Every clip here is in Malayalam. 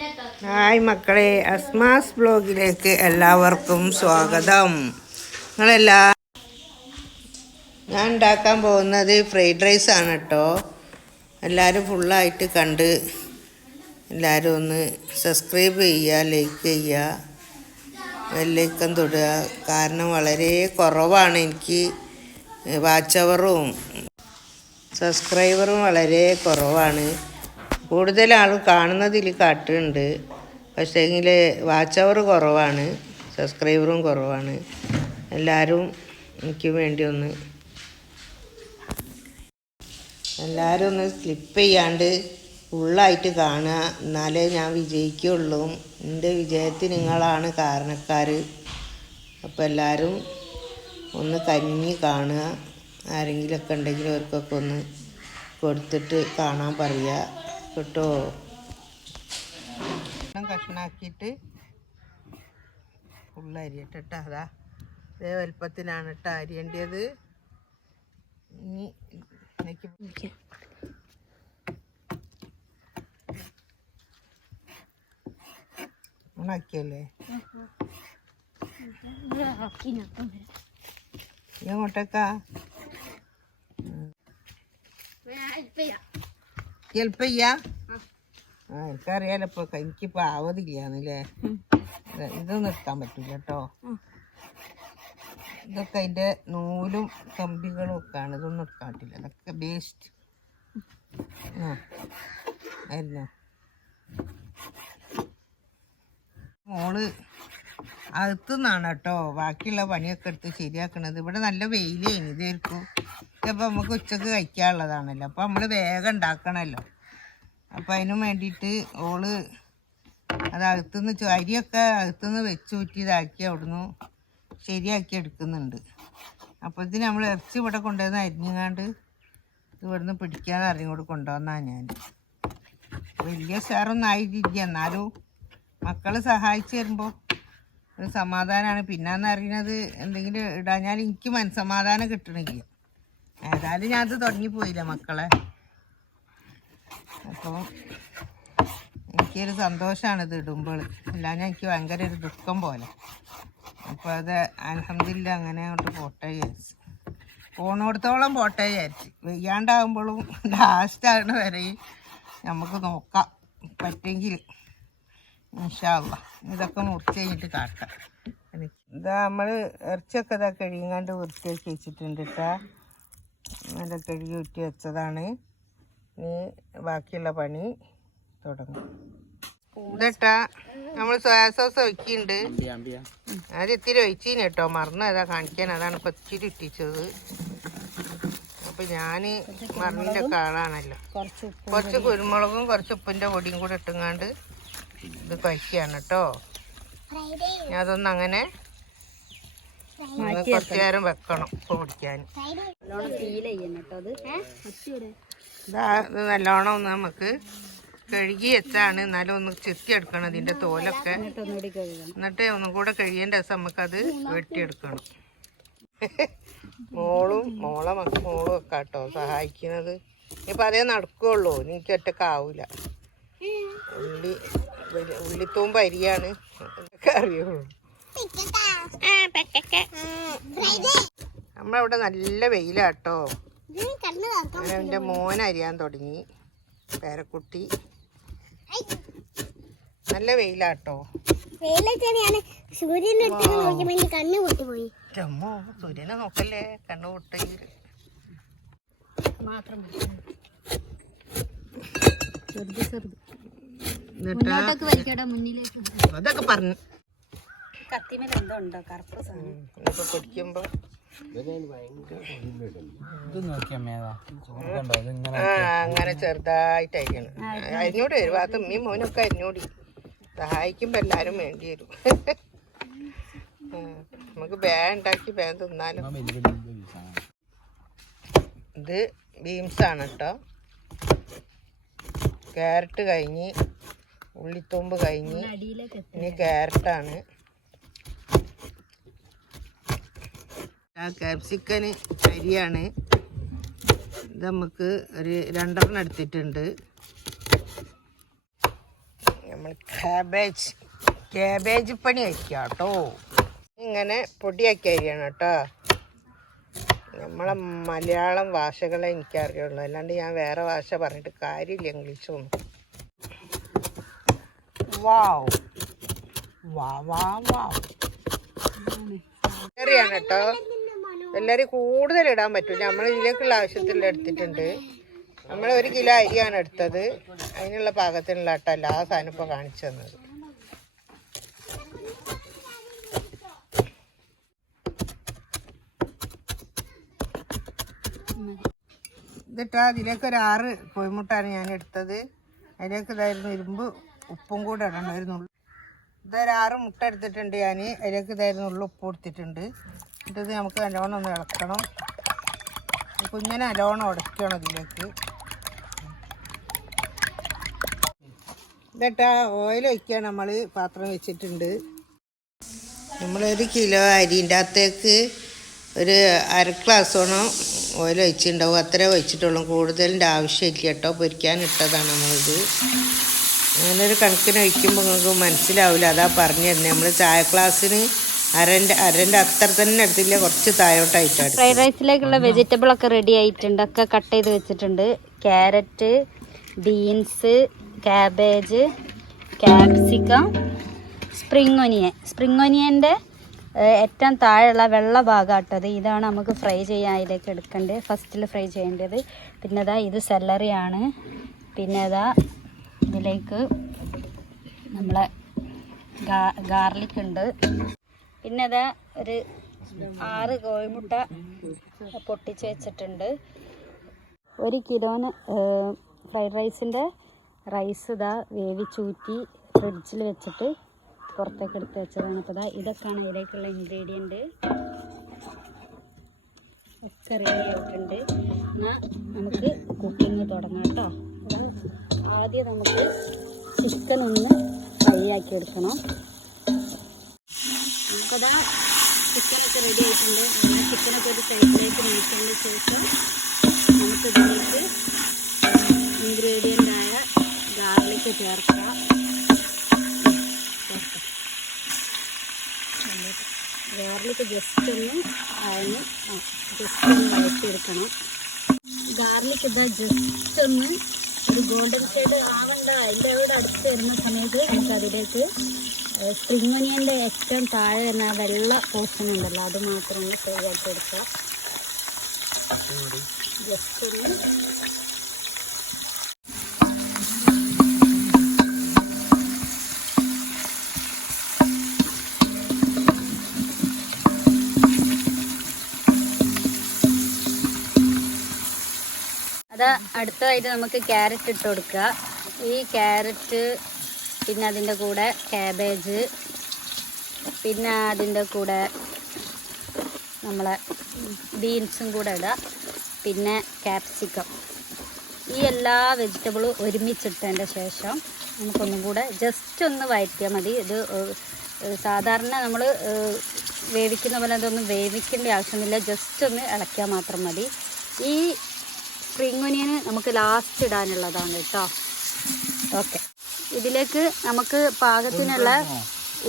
ഹായ് മക്കളെ അസ്മാസ് ബ്ലോഗിലേക്ക് എല്ലാവർക്കും സ്വാഗതം. നിങ്ങളെല്ലാ ഞാൻ ഉണ്ടാക്കാൻ പോകുന്നത് ഫ്രൈഡ് റൈസ് ആണ് കേട്ടോ എല്ലാവരും ഫുള്ളായിട്ട് കണ്ട് എല്ലാവരും ഒന്ന് സബ്സ്ക്രൈബ് ചെയ്യുക ലൈക്ക് ചെയ്യുക വെല്ലൈക്കം തൊടുക. കാരണം വളരെ കുറവാണ് എനിക്ക് വാച്ച് അവറും സബ്സ്ക്രൈബറും വളരെ കുറവാണ്. കൂടുതൽ ആൾ കാണുന്നതിൽ പക്ഷേ പക്ഷേങ്കിൽ വാച്ച് അവർ കുറവാണ്. സബ്സ്ക്രൈബറും കുറവാണ്. എല്ലാവരും എനിക്ക് വേണ്ടി ഒന്ന് എല്ലാവരും ഒന്ന് സ്ലിപ്പ് ചെയ്യാണ്ട് ഫുള്ളായിട്ട് കാണുക. എന്നാലേ ഞാൻ വിജയിക്കുള്ളൂ എന്റെ വിജയത്തിന് നിങ്ങളാണ് കാരണക്കാർ അപ്പോൾ എല്ലാവരും ഒന്ന് കഞ്ഞി കാണുക. ആരെങ്കിലുമൊക്കെ ഉണ്ടെങ്കിൽ അവർക്കൊക്കെ ഒന്ന് കൊടുത്തിട്ട് കാണാൻ പറയുക. കേട്ടോ. കഷ്ണാക്കിയിട്ട് ഫുള്ള് അരിയട്ടെ കേട്ടോ അതാ ഇതേ വലുപ്പത്തിനാണ് കേട്ടോ അരിയേണ്ടത് ഇനി എനിക്ക് ഉണക്കിയല്ലേ നീ അങ്ങോട്ടേക്കാ ഹെൽപ്പ് ചെയ്യാ ആ എനിക്കറിയാലോ ഇപ്പൊ എനിക്കിപ്പോ ആവതില്ലാന്നല്ലേ? ഇതൊന്നും എടുക്കാൻ പറ്റൂല കേട്ടോ ഇതൊക്കെ അതിന്റെ നൂലും കമ്പികളും ഒക്കെ ആണ് ഇതൊന്നും എടുക്കാൻ പറ്റില്ല ഇതൊക്കെ വേസ്റ്റ് ആ ആയിരുന്നോ മോൾ അകത്തുനിന്നാണ് കേട്ടോ ബാക്കിയുള്ള പണിയൊക്കെ എടുത്ത് ശരിയാക്കണത്. ഇവിടെ നല്ല വെയിലേ ഇതായിരിക്കും. ഇതപ്പോൾ നമുക്ക് ഉച്ചയ്ക്ക് കഴിക്കാനുള്ളതാണല്ലോ. അപ്പോൾ നമ്മൾ വേഗം ഉണ്ടാക്കണമല്ലോ അപ്പോൾ അതിനും വേണ്ടിയിട്ട് ഓൾ അത് അകത്തുനിന്ന് അരിയൊക്കെ അകത്തുനിന്ന് വെച്ച് ഊറ്റി ഇതാക്കി അവിടുന്ന് ശരിയാക്കി എടുക്കുന്നുണ്ട്. അപ്പോൾ ഇതിന് നമ്മൾ ഇറച്ചി ഇവിടെ കൊണ്ടുവന്ന് അരിഞ്ഞാണ്ട് ഇത് ഇവിടുന്ന് പിടിക്കാതെ അറിഞ്ഞുകൊണ്ട് കൊണ്ടുവന്നാണ് ഞാൻ. വലിയ സാറൊന്നും ആയിട്ടില്ല. എന്നാലും മക്കൾ സഹായിച്ചു തരുമ്പോൾ ഒരു സമാധാനമാണ് പിന്നെന്ന് അറിയുന്നത് എന്തെങ്കിലും ഇടാഞ്ഞാൽ എനിക്ക് മനസ്സമാധാനം കിട്ടണില്ല. ഏതായാലും ഞാൻ അത് തുടങ്ങിപ്പോയില്ല മക്കളെ? അപ്പോൾ എനിക്കൊരു സന്തോഷമാണ് ഇത് ഇടുമ്പോൾ അല്ലാതെ എനിക്ക് ഭയങ്കര ഒരു ദുഃഖം പോലെ. അപ്പോൾ അത് അലഹമില്ല അങ്ങനെ അങ്ങോട്ട് പോട്ടെ വിചാരിച്ചു. പോണോടത്തോളം പോട്ടെ വിചാരിച്ചു. വെയ്യാണ്ടാകുമ്പോഴും ലാസ്റ്റ് ആകണ വരെയും നമുക്ക് നോക്കാം. പറ്റെങ്കിൽ ഇൻഷാല്ല ഇതൊക്കെ മുറിച്ച് കഴിഞ്ഞിട്ട് കാട്ടാം. ഇതാ നമ്മൾ ഇറച്ചിയൊക്കെ ഇതാ കഴുകാണ്ട് വൃത്തിയാക്കി വെച്ചിട്ടുണ്ട് കേട്ടാ നല്ല കഴുകി ഊറ്റി വെച്ചതാണ്. ഇനി ബാക്കിയുള്ള പണി തുടങ്ങും. ഇതട്ടാ നമ്മൾ സോയാ സോസ് ഒഴിക്കുന്നുണ്ട് അത് ഇത്തിരി ഒഴിച്ചീന് കേട്ടോ മറന്നു അതാ കാണിക്കാൻ. അതാണ് ഇപ്പം ഇച്ചിരി ഇട്ടിച്ചത്. അപ്പം ഞാൻ മറന്നിന്റെ കാളാണല്ലോ കുറച്ച് കുരുമുളകും കുറച്ച് ഉപ്പിന്റെ പൊടിയും കൂടെ ഇട്ടുങ്ങാണ്ട് ഇത് കഴിക്കുകയാണ് കേട്ടോ അതൊന്ന് അങ്ങനെ കുറച്ച് നേരം വെക്കണം ഉപ്പ് പിടിക്കാൻ ഇതാ നല്ലോണം നമുക്ക് കഴുകി വെച്ചാണ്. എന്നാലും ഒന്ന് ചെത്തിയെടുക്കണം അതിന്റെ തോലൊക്കെ. എന്നിട്ട് ഒന്നും കൂടെ കഴിയേണ്ട ദിവസം നമുക്കത് വെട്ടിയെടുക്കണം. മോളും മോളെ മോളും ഒക്കെ കേട്ടോ സഹായിക്കുന്നത്. ഇപ്പം അതേ നടക്കുള്ളൂ. എനിക്ക് ഒറ്റക്കാവൂല ഉള്ളി ഉള്ളിത്തൂമ്പ അരിയാണ്. അറിയുള്ളൂ. നമ്മളവിടെ നല്ല വെയിലാട്ടോ. എന്റെ എന്റെ മോൻ അരിയാൻ തുടങ്ങി. പേരക്കുട്ടി. നല്ല വെയിലാട്ടോ. സൂര്യനെ നോക്കല്ലേ? കണ്ണു പൊട്ടി. മാത്രം അതൊക്കെ പറഞ്ഞു. കത്തിമേൽ എന്തോ ഉണ്ടോ? കറുപ്പ് സാധനം. പൊടിക്കുമ്പോ അങ്ങനെ ചെറുതായിട്ട് അരിയണം അരിഞ്ഞോട് വരും. ആ ഉമ്മയും മോനൊക്കെ അരിഞ്ഞോടി. സഹായിക്കുമ്പോ എല്ലാരും വേണ്ടി വരും. നമുക്ക് ബേ ഉണ്ടാക്കി ബേ തിന്നാലും. ഇത് ബീൻസ് ആണ് കേട്ടോ. ക്യാരറ്റ് കഴിഞ്ഞ് ഉള്ളിത്തോമ്പ് കഴിഞ്ഞ് അടിയിലേക്ക് ഇനി ക്യാരറ്റാണ്. ആ ക്യാപ്സിക്കന് അരിയാണ്. ഇത് നമുക്ക് ഒരു രണ്ടെണ്ണം എടുത്തിട്ടുണ്ട്. നമ്മൾ കാബേജ് കാബേജ് പണി വയ്ക്കുക കേട്ടോ ഇങ്ങനെ പൊടിയാക്കി അരിയാണ് കേട്ടോ നമ്മളെ മലയാളം ഭാഷകളെ എനിക്കറിയുള്ളൂ. അല്ലാണ്ട് ഞാൻ വേറെ ഭാഷ പറഞ്ഞിട്ട് കാര്യമില്ല ഇംഗ്ലീഷൊന്നും. വാവ്. വാ വാ വാവ് കേട്ടോ എല്ലാവരും കൂടുതൽ ഇടാൻ പറ്റും. നമ്മൾ ഇതിലേക്കുള്ള ആവശ്യത്തിൽ എടുത്തിട്ടുണ്ട്. നമ്മൾ ഒരു കിലോ അരിയാണ് എടുത്തത്. അതിനുള്ള പാകത്തിനുള്ള അട്ട എല്ലാ സാധനം ഇപ്പോൾ കാണിച്ചു തന്നത്. ഇതിട്ടാ അതിലേക്ക് ഒരു ആറ് കോഴിമുട്ടാണ് ഞാൻ എടുത്തത്. അതിലേക്ക് ഇതായിരുന്നു ഇരുമ്പ് ഉപ്പും കൂടെ ഇടണമായിരുന്നു ഇതൊരു ആറ് മുട്ട എടുത്തിട്ടുണ്ട് ഞാൻ അതിലേക്ക് ഇതായിരുന്നു ഉള്ളു ഉപ്പ് കൊടുത്തിട്ടുണ്ട് ഇത് നമുക്ക് നല്ലോണം ഒന്ന് ഇളക്കണം. കുഞ്ഞിനെ നല്ലോണം ഉടയ്ക്കണം ഇതിലേക്ക്. ഇതട്ടാ ഓയിൽ ഒഴിക്കാൻ നമ്മൾ പാത്രം വെച്ചിട്ടുണ്ട്. നമ്മളൊരു കിലോ അരിന്റെ അകത്തേക്ക് ഒരു അര ഗ്ലാസ്സോണം ഓയിൽ ഒഴിച്ചിട്ടുണ്ടാവും. അത്രേ ഒഴിച്ചിട്ടുള്ളൂ. കൂടുതലിന്റെ ആവശ്യമില്ല കേട്ടോ. പൊരിക്കാൻ ഇട്ടതാണ് നമ്മളിത്. അങ്ങനൊരു കണക്കിന് ഒഴിക്കുമ്പോൾ നിങ്ങൾക്ക് മനസ്സിലാവില്ല അതാ പറഞ്ഞു തന്നെ നമ്മൾ ചായ ക്ലാസ്സിന് അരന്റെ അരന്റെ അത്ര തന്നെ എടുത്തില്ല കുറച്ച് താഴോട്ടായിട്ടാണ് ഫ്രൈഡ് റൈസിലേക്കുള്ള വെജിറ്റബിൾ ഒക്കെ റെഡി ആയിട്ടുണ്ട്. ഒക്കെ കട്ട് ചെയ്ത് വെച്ചിട്ടുണ്ട്. Carrot beans cabbage capsicum spring onion spring ഒനിയന്റെ ഏറ്റവും താഴെയുള്ള വെള്ള ഭാഗമാട്ടത് ഇതാണ് നമുക്ക് ഫ്രൈ ചെയ്യാൻ അതിലേക്ക് എടുക്കേണ്ടത്. ഫസ്റ്റിൽ ഫ്രൈ ചെയ്യേണ്ടത്. പിന്നെ ഇതാ ഇത് സെല്ലറിയാണ് പിന്നെ ഇതാ ഇതിലേക്ക് നമ്മളെ ഗാർലിക് ഉണ്ട്. പിന്നെ അതാ ഒരു ആറ് കോഴിമുട്ട പൊട്ടിച്ച് വെച്ചിട്ടുണ്ട്. ഒരു കിലോന് ഫ്രൈഡ് റൈസിന്റെ റൈസ് ഇതാ വേവിച്ചൂറ്റി ഫ്രിഡ്ജിൽ വെച്ചിട്ട് പുറത്തേക്ക് എടുത്ത് വെച്ചതാണ്. അപ്പോൾ ഇതാ ഇതൊക്കെയാണ് ഇതിലേക്കുള്ള ഇൻഗ്രീഡിയന്റ് ഒക്കെ എന്നാൽ നമുക്ക് കുക്കിംഗ് തുടങ്ങാം കേട്ടോ. ആദ്യം നമുക്ക് ചിക്കൻ ഒന്ന് ഫ്രൈ ആക്കി എടുക്കണം. നമുക്കതാ ചിക്കനൊക്കെ റെഡി ആയിട്ടുണ്ട്. അങ്ങനെ ചിക്കനൊക്കെ ഒരു സൈഡിലേക്ക് നീക്കിയതിന് ശേഷം നമുക്കിതിലേക്ക് ഇൻഗ്രീഡിയന്റ് ആയ ഗാർലിക് ചേർക്കുക ഗാർലിക്ക് ജസ്റ്റ് ഒന്ന് അയഞ്ഞ് ജസ്റ്റ് ഒന്ന് വഴറ്റിയെടുക്കണം. ഗാർലിക്ക് ഇതാ ജസ്റ്റ് ഒന്ന് ഒരു ഗോൾഡൻ ഷെയ്ഡ് ആവണ്ട. അതിന്റെ അവിടെ അടുത്ത് വരുന്ന സമയത്ത് നമുക്ക് അതിലേക്ക് സ്പ്രിംഗ് ഒനിയന്റെ ഏറ്റവും താഴെ തന്നെ ആ വെള്ള പോർഷൻ ഉണ്ടല്ലോ അത് മാത്രം ഒന്ന് സേവ് ആക്കി ഒന്ന് അത് അടുത്തതായിട്ട് നമുക്ക് ക്യാരറ്റ് ഇട്ട് കൊടുക്കുക. ഈ ക്യാരറ്റ് പിന്നെ അതിന്റെ കൂടെ ക്യാബേജ് പിന്നെ അതിന്റെ കൂടെ നമ്മളെ ബീൻസും കൂടെ ഇടുക പിന്നെ ക്യാപ്സിക്കം ഈ എല്ലാ വെജിറ്റബിളും ഒരുമിച്ചിട്ടതിന്റെ ശേഷം നമുക്കൊന്നും കൂടെ ജസ്റ്റ് ഒന്ന് വഴറ്റിയാൽ മതി. ഇത് സാധാരണ നമ്മൾ വേവിക്കുന്ന പോലെ അതൊന്നും വേവിക്കേണ്ട ആവശ്യമൊന്നുമില്ല. ജസ്റ്റ് ഒന്ന് ഇളക്കിയാൽ മാത്രം മതി. ഈ സ്പ്രിംഗ് ഒനിയന് നമുക്ക് ലാസ്റ്റ് ഇടാനുള്ളതാണ് കേട്ടോ. ഓക്കെ ഇതിലേക്ക് നമുക്ക് പാകത്തിനുള്ള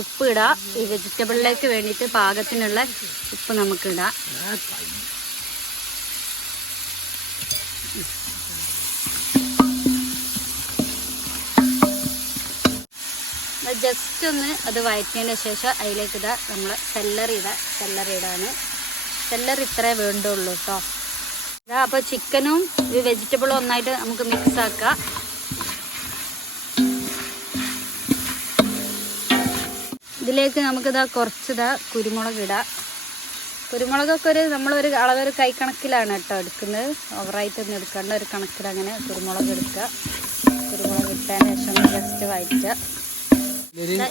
ഉപ്പ് ഇടാം. ഈ വെജിറ്റബിളിലേക്ക് വേണ്ടിയിട്ട് പാകത്തിനുള്ള ഉപ്പ് നമുക്ക് ഇടാം. ജസ്റ്റ് ഒന്ന് അത് വഴറ്റിയതിന് ശേഷം അതിലേക്ക് ഇതാ നമ്മൾ സെല്ലറി ഇടാം. സെല്ലറി ഇടാണ്. സെല്ലറി ഇത്രേ വേണ്ടുള്ളൂ കേട്ടോ ഇതാ അപ്പോൾ ചിക്കനും ഈ വെജിറ്റബിളും ഒന്നായിട്ട് നമുക്ക് മിക്സ് ആക്കാം. ഇതിലേക്ക് നമുക്കിതാ കുറച്ചിതാ കുരുമുളക് ഇടാം കുരുമുളകൊക്കെ ഒരു നമ്മളൊരു അളവൊരു കൈ കണക്കിലാണ് കേട്ടോ എടുക്കുന്നത്. ഓവറായിട്ടൊന്നും എടുക്കേണ്ട ഒരു കണക്കിൽ അങ്ങനെ കുരുമുളക് എടുക്കുക. കുരുമുളക് ഇട്ടതിന് ശേഷം ജസ്റ്റ് വഴറ്റുക.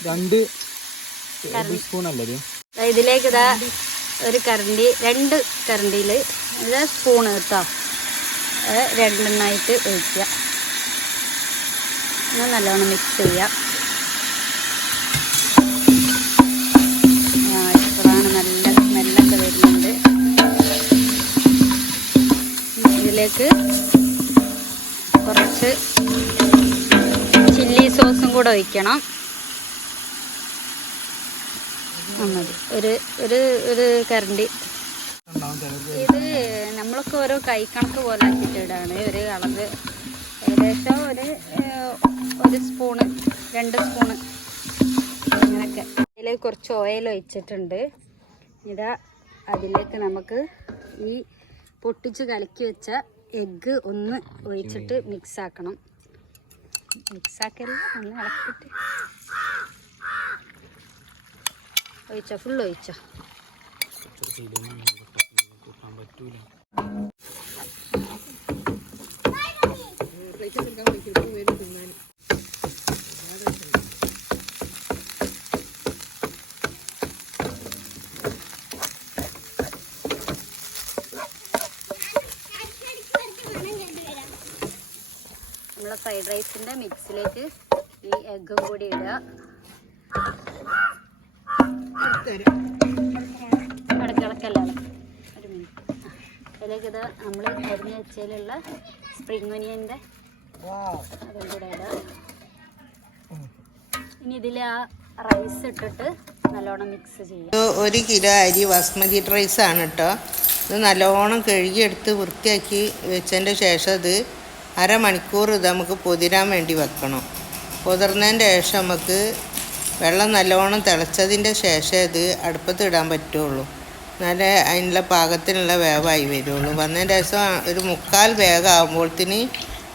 രണ്ട് അല്ലേ ഇതിലേക്ക് ഇതാ ഒരു കരണ്ടി രണ്ട് കരണ്ടിയിൽ ഇത് സ്പൂണ് കേട്ടോ. രണ്ടെണ്ണമായിട്ട് ഒഴിക്കുക. നല്ലോണം മിക്സ് ചെയ്യാം ഇതിലേക്ക് കുറച്ച് ചില്ലി സോസും കൂടെ ഒഴിക്കണം. മതി. ഒരു ഒരു ഒരു കരണ്ടി. ഇത് നമ്മളൊക്കെ ഓരോ കൈക്കണക്ക് പോലെ ആക്കിയിട്ടിടാണ് ഒരു അളവ് ഏകദേശം ഒരു ഒരു സ്പൂണ് രണ്ട് സ്പൂണ് അങ്ങനെയൊക്കെ. അതിലേക്ക് കുറച്ച് ഓയിൽ ഒഴിച്ചിട്ടുണ്ട്. ഇതാ അതിലേക്ക് നമുക്ക് ഈ പൊട്ടിച്ച് കലക്കി വെച്ച എഗ്ഗ് ഒന്ന് ഒഴിച്ചിട്ട് മിക്സ് ആക്കണം മിക്സ് ആക്കരുത് ഒന്ന് ഇളക്കിയിട്ട് ഒഴിച്ച ഫുൾ ഒഴിച്ചോ. പറ്റൂല നമ്മളെ ഫ്രൈഡ് റൈസിന്റെ മിക്സിലേക്ക് ഈ എഗ്ഗും കൂടി ഇടുക. ഇടക്കിളക്കല്ലേ ഒരു മിനിറ്റ് അതിലേക്ക് ഇത് നമ്മൾ കരിഞ്ഞ വെച്ചതിലുള്ള സ്പ്രിംഗ് ഒനിയന്റെ അതും കൂടെ ഇടുക. ഇനി ഇതിൽ ആ റൈസ് ഇട്ടിട്ട് നല്ലോണം മിക്സ് ചെയ്യുക. ഒരു കിലോ അരി ബസ്മതി റൈസ് ആണ് കേട്ടോ ഇത് നല്ലോണം കഴുകിയെടുത്ത് വൃത്തിയാക്കി വെച്ചതിന്റെ ശേഷം ഇത് അരമണിക്കൂർ ഇത് നമുക്ക് പൊതിരാൻ വേണ്ടി വെക്കണം. പൊതിർന്നതിന്റെ ശേഷം നമുക്ക് വെള്ളം നല്ലോണം തിളച്ചതിന്റെ ശേഷം ഇത് അടുപ്പത്ത് ഇടാൻ പറ്റുള്ളൂ. നല്ല അതിനുള്ള പാകത്തിനുള്ള വേവായി വരുള്ളൂ. വന്നതിന്റെ ശേഷം ഒരു മുക്കാൽ വേഗമാകുമ്പോഴത്തേന്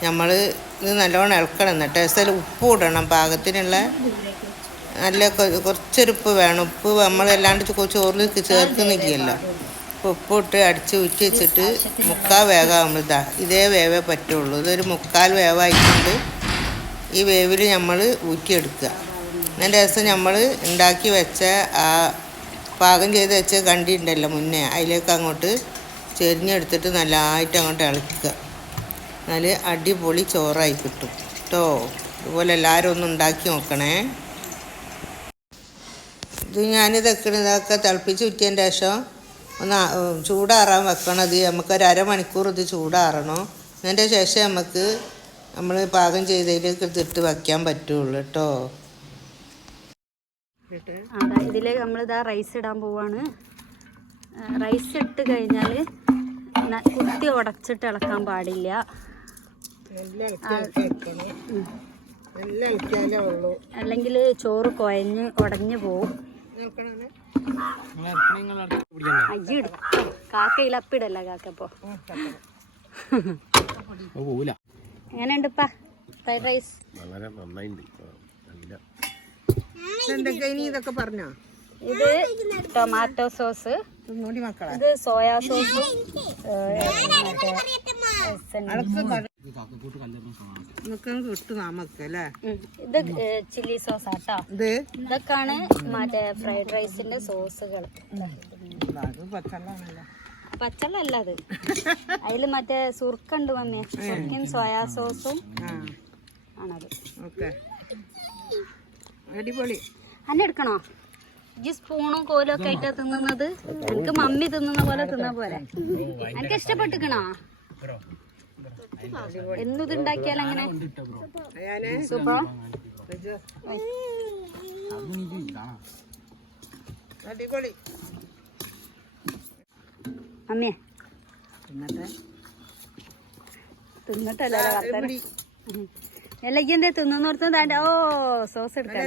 നമ്മൾ ഇത് നല്ലോണം ഇളക്കണം എന്നിട്ട്. ശേഷം ഉപ്പ് ഇടണം. പാകത്തിനുള്ള നല്ല കുറച്ചൊരുപ്പ് വേണം. ഉപ്പ് നമ്മൾ ചോറിലേക്ക് ചേർക്കുന്നില്ലല്ലോ. അപ്പോൾ ഉപ്പ് ഇട്ട് അടിച്ച് ഊറ്റി വെച്ചിട്ട് മുക്കാൽ വേഗമാകുമ്പോൾ ഇതാ ഇതേ വേവേ പറ്റുള്ളൂ. ഇതൊരു മുക്കാൽ വേവായിക്കൊണ്ട് ഈ വേവിൽ നമ്മൾ ഊറ്റിയെടുക്കുക. അതിന്റെ ദിവസം നമ്മൾ ഉണ്ടാക്കി വെച്ച ആ പാകം ചെയ്ത് വെച്ച കണ്ടി ഉണ്ടല്ലോ മുന്നേ അതിലേക്ക് അങ്ങോട്ട് ചെരിഞ്ഞെടുത്തിട്ട് നല്ലതായിട്ട് അങ്ങോട്ട് ഇളക്കുക. എന്നാൽ അടിപൊളി ചോറായി കിട്ടും കേട്ടോ. ഇതുപോലെ എല്ലാവരും ഒന്ന് ഉണ്ടാക്കി നോക്കണേ. ഇത് ഞാനിതൊക്കെ ഇതൊക്കെ തിളപ്പിച്ച് ഊറ്റിയതിന്റെ ശേഷം ഒന്ന് ചൂടാറാൻ വെക്കണത്. നമുക്കൊരു അരമണിക്കൂർ ഇത് ചൂടാറണം. അതിന്റെ ശേഷം നമുക്ക് നമ്മൾ പാകം ചെയ്തതിലേക്ക് ഇതിട്ട് വയ്ക്കാൻ പറ്റുള്ളൂ കേട്ടോ? ഇതിലേക്ക് നമ്മളിതാ റൈസ് ഇടാൻ പോവാണ്. റൈസ് ഇട്ട് കഴിഞ്ഞാൽ കുത്തി ഉടച്ചിട്ട് ഇളക്കാൻ പാടില്ല. അല്ലെങ്കിൽ ചോറ് കുഴഞ്ഞ് ഉടഞ്ഞു പോവും. കാക്കയിൽ അപ്പിടല്ല കാക്കപ്പോ എങ്ങനെയുണ്ടിപ്പാ ഫ്രൈഡ് റൈസ് ഇനി ഇതൊക്കെ പറഞ്ഞോ ഇത് ടൊമാറ്റോ സോസ് ഇത് സോയാ സോസ് മറ്റേ കിട്ടും നമുക്ക് അല്ലേ ഇത് ചില്ലി സോസ് ആട്ടോ ഇത്? ഇതൊക്കെയാണ് മറ്റേ ഫ്രൈഡ് റൈസിന്റെ സോസുകൾ പച്ചളല്ല അത് അതിൽ മറ്റേ സുർക്കുണ്ട് മമ്മി സുർക്കും സോയാ സോസും ആണത്. ഓക്കെ. അടിപൊളി. അന്നെ എടുക്കണോ? ഈ സ്പൂണും കോലും ഒക്കെ ആയിട്ടാ തിന്നുന്നത്? എനിക്ക് മമ്മി തിന്നുന്ന പോലെ തിന്ന പോലെ എനിക്ക് ഇഷ്ടപ്പെട്ടിക്കണോ? എന്നും ഇത് ഉണ്ടാക്കിയാൽ അങ്ങനെ അടിപൊളി മമ്മിയെ എന്നിട്ട് തിന്നിട്ടല്ലോ വർത്തനം എന്തേ തിന്നുന്നോർത്തും താന്റെ ഓ സോസ് എടുക്കാം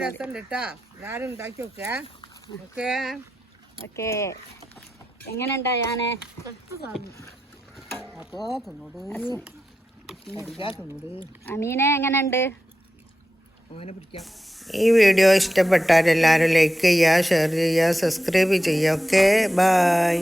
ഓക്കേ. എങ്ങനെ ഉണ്ടാ ഞാനേ അപ്പോ തിന്നോട്. അമീനെ എങ്ങനെയുണ്ട്? ഈ വീഡിയോ ഇഷ്ടപ്പെട്ടാൽ എല്ലാവരും ലൈക്ക് ചെയ്യുക ഷെയർ ചെയ്യുക സബ്സ്ക്രൈബ് ചെയ്യുക. Okay bye